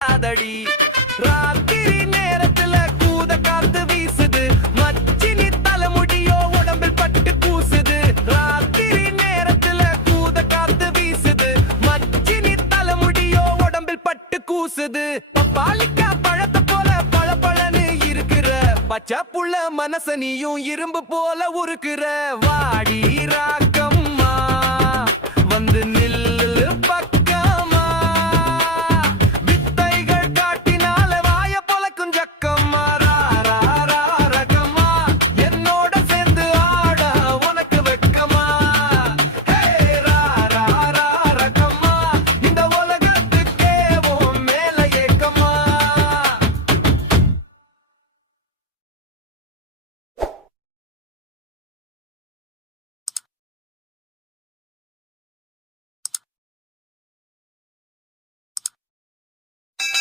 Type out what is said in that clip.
அதடி ராத்திரி நேரத்துல கூத காத்து வீசுது மச்சினி தலைமுடியோ உடம்பில் பட்டு கூசுது ராத்திரி நேரத்துல கூத காத்து வீசுது மச்சினி தலைமுடியோ உடம்பில் பட்டு கூசுது பப்பாளிக்கா பழத்தை போல பளபளன்னு இருக்கிற பச்சை புள்ள மனச நீயும் இரும்பு போல உருக்குற வாடி ராக